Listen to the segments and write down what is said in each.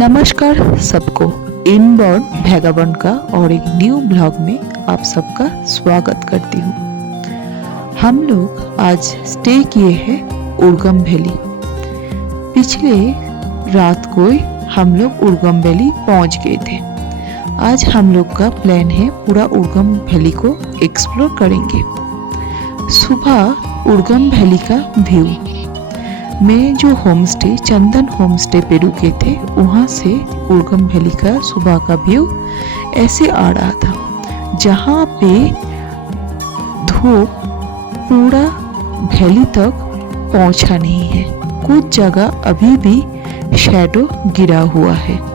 नमस्कार सबको। इनबॉर्न भैगाबन का और एक न्यू ब्लॉग में आप सबका स्वागत करती हूँ। हम लोग आज स्टे किए हैं उर्गम वैली। पिछले रात को हम लोग उर्गम वैली पहुँच गए थे। आज हम लोग का प्लान है पूरा उर्गम वैली को एक्सप्लोर करेंगे। सुबह उर्गम वैली का व्यू, मैं जो होम स्टे चंदन होम स्टे पे रुके थे वहाँ से उर्गम वैली का सुबह का व्यू ऐसे आ रहा था, जहाँ पे धूप पूरा वैली तक पहुँचा नहीं है। कुछ जगह अभी भी शैडो गिरा हुआ है।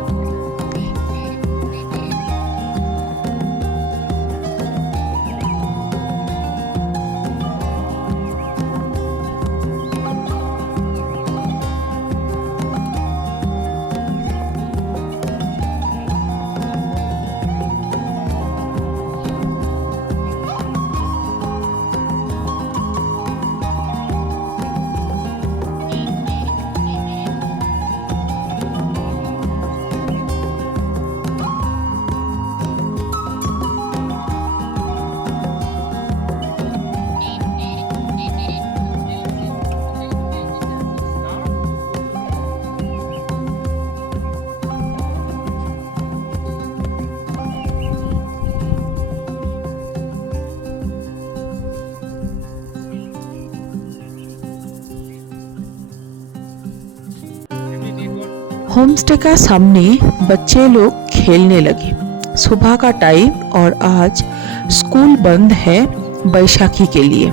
होमस्टे का सामने बच्चे लोग खेलने लगे। सुबह का टाइम और आज स्कूल बंद है बैसाखी के लिए,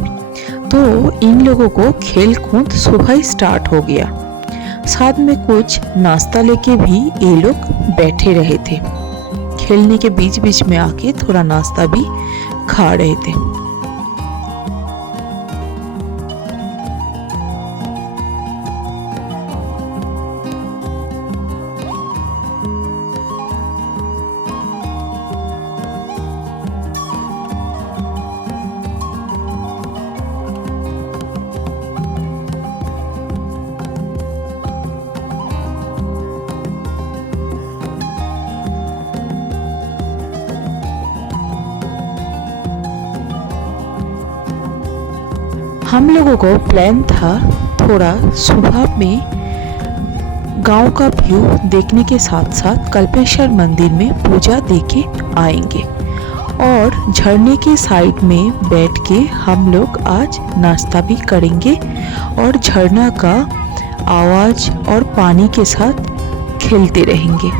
तो इन लोगों को खेल कूद सुबह ही स्टार्ट हो गया। साथ में कुछ नाश्ता लेके भी ये लोग बैठे रहे थे। खेलने के बीच बीच में आके थोड़ा नाश्ता भी खा रहे थे। हम लोगों को प्लान था थोड़ा सुबह में गांव का व्यू देखने के साथ साथ कल्पेश्वर मंदिर में पूजा देके आएंगे और झरने के साइड में बैठ के हम लोग आज नाश्ता भी करेंगे और झरना का आवाज और पानी के साथ खेलते रहेंगे।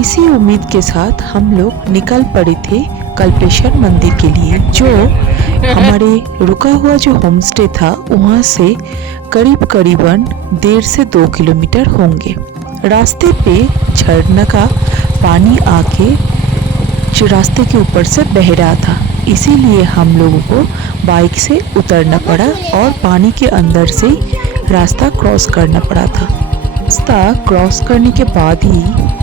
इसी उम्मीद के साथ हम लोग निकल पड़े थे कल्पेश्वर मंदिर के लिए, जो हमारे रुका हुआ जो होम स्टे था वहाँ से करीबन 1.5 से 2 किलोमीटर होंगे। रास्ते पे झरना का पानी आके जो रास्ते के ऊपर से बह रहा था, इसीलिए हम लोगों को बाइक से उतरना पड़ा और पानी के अंदर से रास्ता क्रॉस करना पड़ा था। रास्ता क्रॉस करने के बाद ही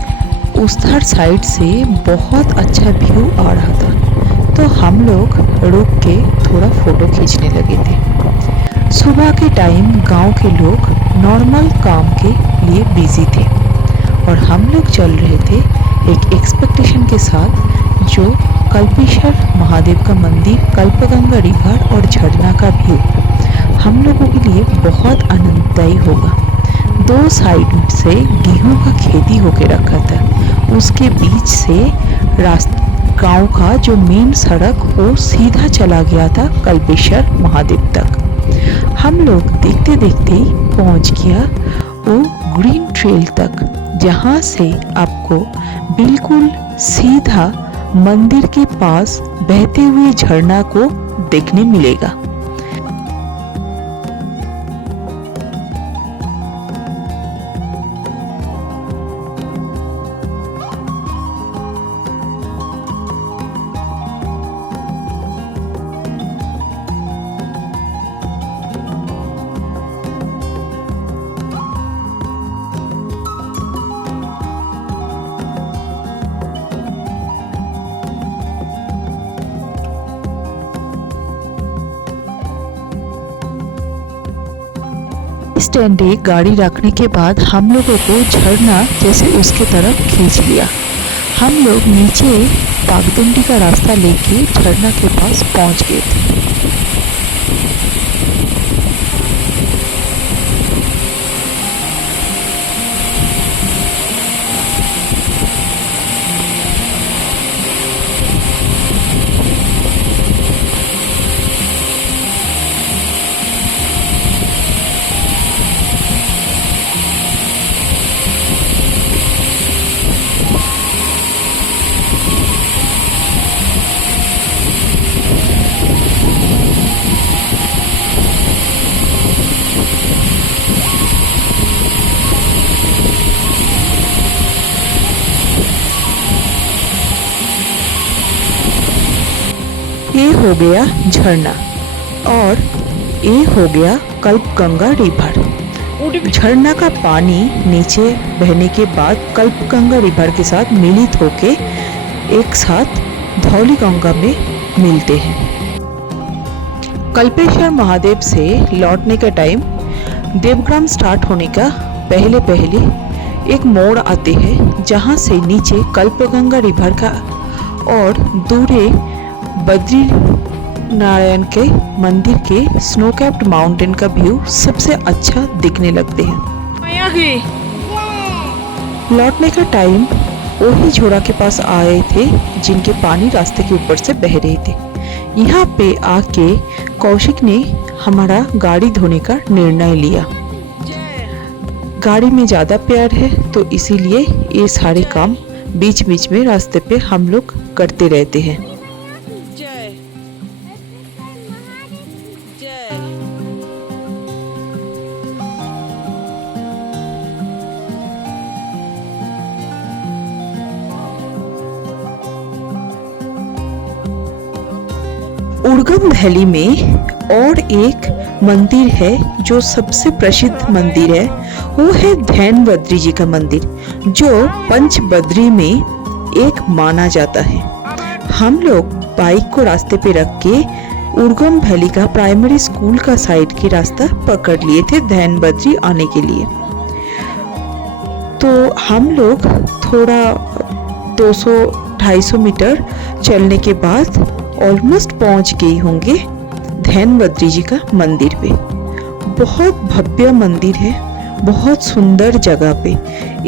उस हर साइड से बहुत अच्छा व्यू आ रहा था, तो हम लोग रुक के थोड़ा फोटो खींचने लगे थे। सुबह के टाइम गांव के लोग नॉर्मल काम के लिए बिजी थे और हम लोग चल रहे थे एक एक्सपेक्टेशन के साथ, जो कल्पेश्वर महादेव का मंदिर, कल्पगंगा रिवर और झरना का व्यू हम लोगों के लिए बहुत आनंददायी होगा। 2 साइड से गेहूं का खेती होके रखा था, उसके बीच से गांव का जो मेन सड़क वो सीधा चला गया था कल्पेश्वर महादेव तक। हम लोग देखते देखते ही पहुंच गया वो ग्रीन ट्रेल तक, जहां से आपको बिल्कुल सीधा मंदिर के पास बहते हुए झरना को देखने मिलेगा। स्टैंडे गाड़ी रखने के बाद हम लोगों को झरना जैसे उसके तरफ खींच लिया। हम लोग नीचे पागदुंडी का रास्ता लेके झरना के पास पहुंच गए थे। ये हो गया झरना और ये हो गया कल्पगंगा रिवर। झरना का पानी नीचे बहने के बाद कल्पगंगा रिवर के साथ मिलित होके एक साथ धौलीगंगा में मिलते हैं। कल्पेश्वर महादेव से लौटने का टाइम देवग्राम स्टार्ट होने का पहले पहले एक मोड़ आते हैं, जहां से नीचे कल्पगंगा रिवर का और दूरे बद्री नारायण के मंदिर के स्नो कैप्ड माउंटेन का व्यू सबसे अच्छा दिखने लगते हैं। लौटने का टाइम वही झोड़ा के पास आए थे जिनके पानी रास्ते के ऊपर से बह रहे थे। यहाँ पे आके कौशिक ने हमारा गाड़ी धोने का निर्णय लिया। गाड़ी में ज़्यादा प्यार है तो इसीलिए ये सारे काम बीच बीच में रास्ते पे हम लोग करते रहते हैं। उर्गम वैली में और एक मंदिर है जो सबसे प्रसिद्ध मंदिर है, वो है धैन बद्री जी का मंदिर, जो पंच बद्री में एक माना जाता है। हम लोग बाइक को रास्ते पे रख के उर्गम वैली का प्राइमरी स्कूल का साइड की रास्ता पकड़ लिए थे धैन बद्री आने के लिए। तो हम लोग थोड़ा 200-250 मीटर चलने के बाद ऑलमोस्ट पहुंच गए होंगे धैन बद्री जी का मंदिर पे। बहुत भव्य मंदिर है, बहुत सुंदर जगह पे।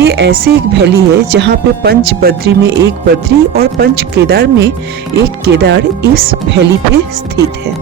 ये ऐसे एक वैली है जहाँ पे पंच बद्री में एक बद्री और पंच केदार में एक केदार इस वैली पे स्थित है।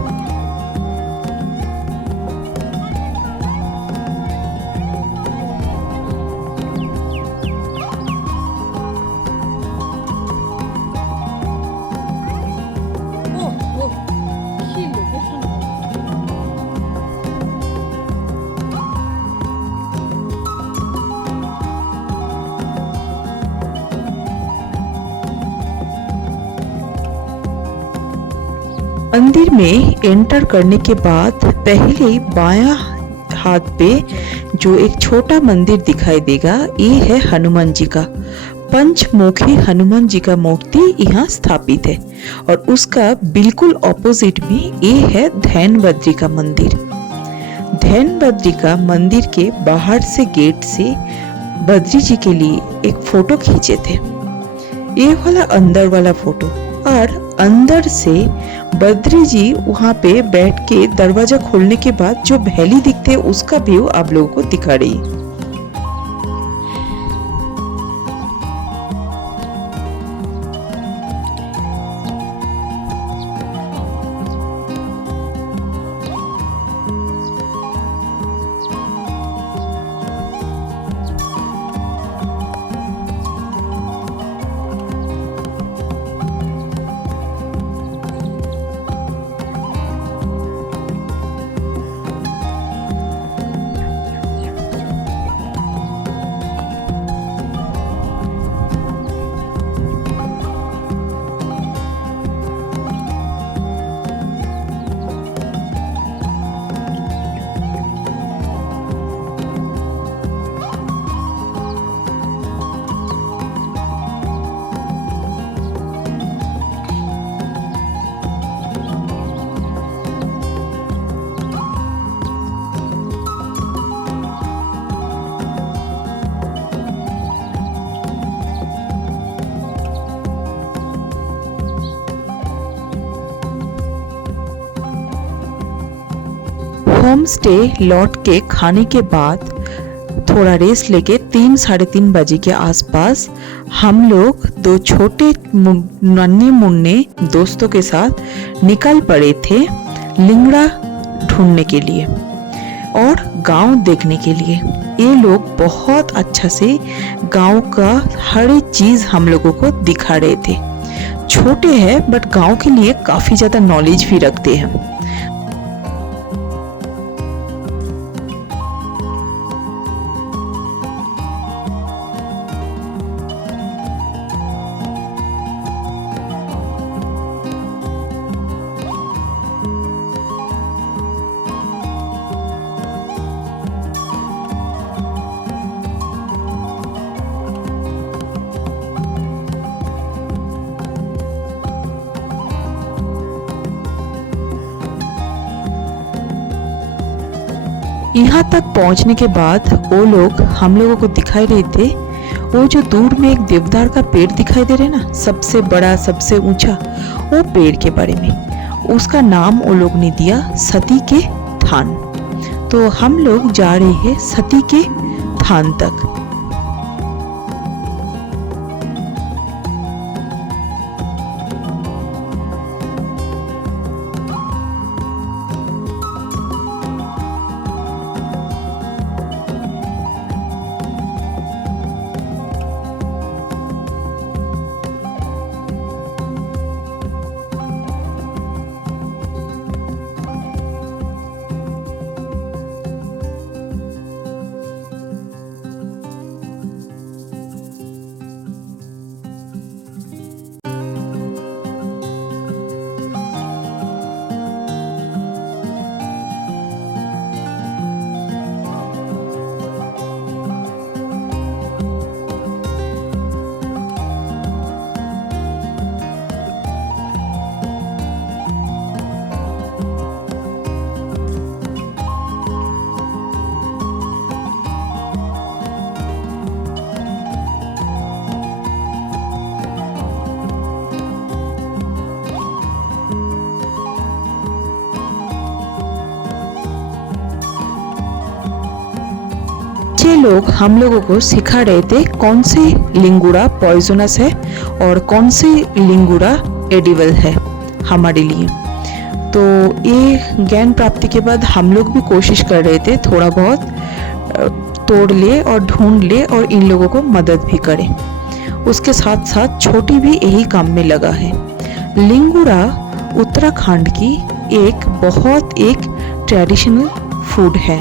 मंदिर में एंटर करने के बाद पहले बायां हाथ पे जो एक छोटा मंदिर दिखाई देगा, ये है हनुमान जी का। पंचमुखी हनुमान जी का मूर्ति यहाँ स्थापित है और उसका बिल्कुल ऑपोजिट में ये है धैन बद्री का मंदिर। धैन बद्री का मंदिर के बाहर से गेट से बद्री जी के लिए एक फोटो खींचे थे, ये वाला अंदर वाला फोटो, और अंदर से बद्री जी वहाँ पे बैठ के दरवाजा खोलने के बाद जो वैली दिखते हैं उसका व्यू आप लोगों को दिखा रही है। होम स्टे लौट के खाने के बाद थोड़ा रेस्ट लेके 3-3:30 बजे के आसपास हम लोग दो छोटे नन्हे मुन्ने दोस्तों के साथ निकल पड़े थे लिंगड़ा ढूंढने के लिए और गांव देखने के लिए। ये लोग बहुत अच्छा से गांव का हर एक चीज हम लोगों को दिखा रहे थे। छोटे हैं बट गांव के लिए काफी ज्यादा नॉलेज भी रखते हैं। यहाँ तक पहुँचने के बाद वो लोग हम लोगों को दिखाई रहे थे, वो जो दूर में एक देवदार का पेड़ दिखाई दे रहे ना, सबसे बड़ा सबसे ऊंचा, वो पेड़ के बारे में उसका नाम वो लोग ने दिया सती के थान। तो हम लोग जा रहे हैं सती के थान तक। ये लोग हम लोगों को सिखा रहे थे कौन सी लिंगुड़ा पॉइजनस है और कौन सी लिंगुड़ा एडिबल है हमारे लिए। तो ये ज्ञान प्राप्ति के बाद हम लोग भी कोशिश कर रहे थे थोड़ा बहुत तोड़ ले और ढूंढ ले और इन लोगों को मदद भी करें। उसके साथ साथ छोटी भी यही काम में लगा है। लिंगुड़ा उत्तराखंड की एक ट्रेडिशनल फूड है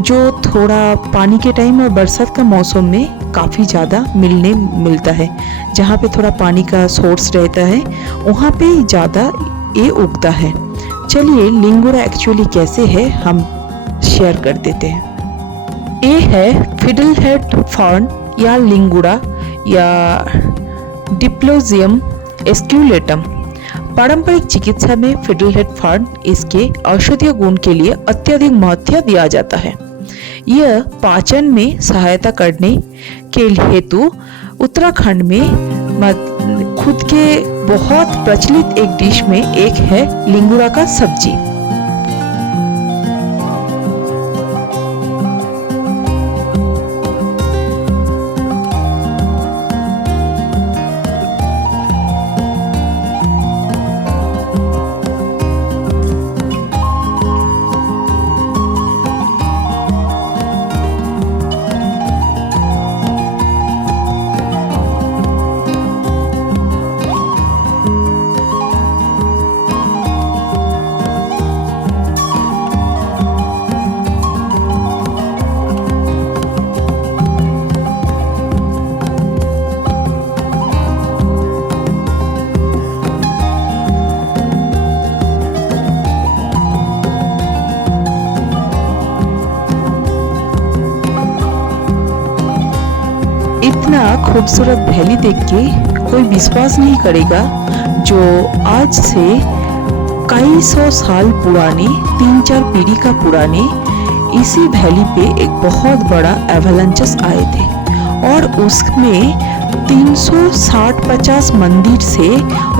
जो थोड़ा पानी के टाइम और बरसात का मौसम में काफ़ी ज़्यादा मिलता है। जहाँ पे थोड़ा पानी का सोर्स रहता है वहाँ पे ज़्यादा ये उगता है। चलिए लिंगुड़ा एक्चुअली कैसे है हम शेयर कर देते हैं। ये है फिडल हेड फर्न या लिंगुड़ा या डिप्लोजियम एस्क्यूलेटम। पारंपरिक चिकित्सा में फिडल हेड फर्न इसके औषधीय गुण के लिए अत्यधिक महत्व दिया जाता है। यह पाचन में सहायता करने के हेतु उत्तराखंड में खुद के बहुत प्रचलित एक डिश में एक है लिंगुड़ा का सब्जी। इतना खूबसूरत वैली देख के कोई विश्वास नहीं करेगा जो आज से कई सौ साल पुराने 3-4 पीढ़ी का पुराने इसी वैली पे एक बहुत बड़ा एवलांचेस आए थे और उसमें 360-50 मंदिर से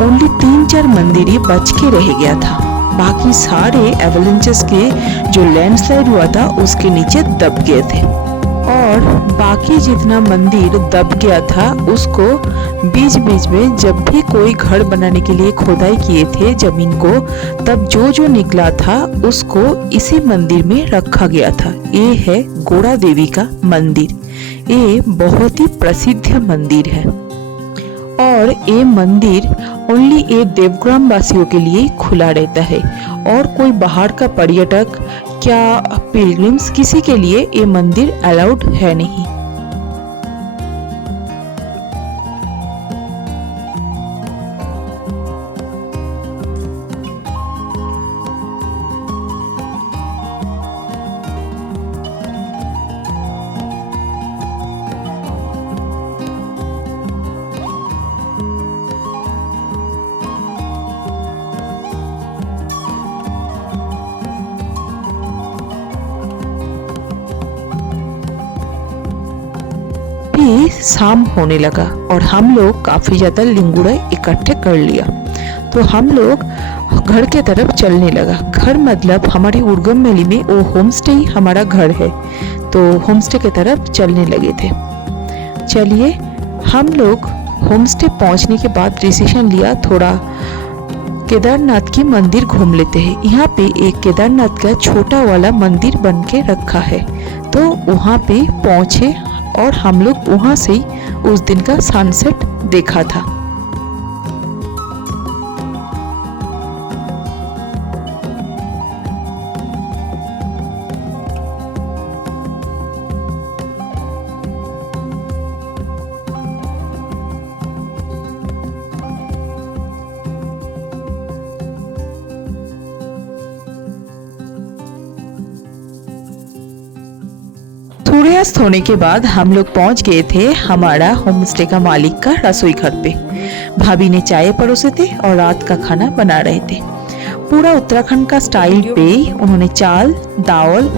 ओनली 3-4 मंदिर ही बच के रह गया था। बाकी सारे एवलांचेस के जो लैंडस्लाइड हुआ था उसके नीचे दब गए थे। और बाकी जितना मंदिर दब गया था उसको बीच बीच में जब भी कोई घर बनाने के लिए खोदाई किए थे जमीन को, तब जो जो निकला था उसको इसी मंदिर में रखा गया था। ये है गोड़ा देवी का मंदिर। ये बहुत ही प्रसिद्ध मंदिर है और ये मंदिर ओनली ये देवग्राम वासियों के लिए खुला रहता है और कोई बाहर का पर्यटक क्या पिलग्रिम्स किसी के लिए ये मंदिर अलाउड है नहीं। शाम होने लगा और हम लोग काफी ज्यादा लिंगुड़े इकट्ठे कर लिया, तो हम लोग घर के तरफ चलने लगा। घर मतलब हमारी उर्गम वैली में वो होम स्टे ही हमारा घर है, तो होम स्टे के तरफ चलने लगे थे। चलिए हम लोग होम स्टे पहुंचने के बाद डिसीजन लिया थोड़ा केदारनाथ की मंदिर घूम लेते हैं। यहाँ पे एक केदारनाथ का छोटा वाला मंदिर बन के रखा है, तो वहाँ पे पहुंचे और हम लोग वहां से ही उस दिन का सनसेट देखा था। सूर्यास्त होने के बाद हम लोग पहुंच गए थे हमारा होम स्टे का मालिक का रसोई घर पे। भाभी ने चाय परोसे थे और रात का खाना बना रहे थे। पूरा उत्तराखंड का स्टाइल पे उन्होंने चाल, दाल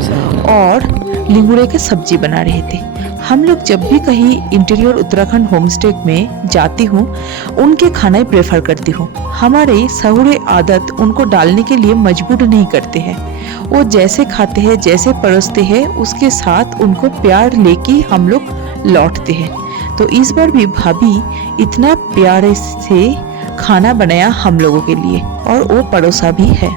और लिंगुड़े के सब्जी बना रहे थे। हम लोग जब भी कहीं इंटीरियर उत्तराखंड होम स्टे में जाती हूँ उनके खाना ही प्रेफर करती हूँ। हमारे सहुरे आदत उनको डालने के लिए मजबूर नहीं करते हैं, वो जैसे खाते हैं जैसे परोसते हैं उसके साथ उनको प्यार लेके हम लोग लौटते हैं। तो इस बार भी भाभी इतना प्यारे से खाना बनाया हम लोगों के लिए और वो परोसा भी है।